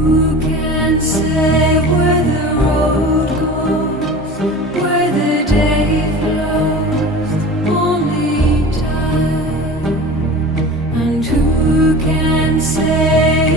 Who can say where the road goes, where the day flows? Only time. And who can say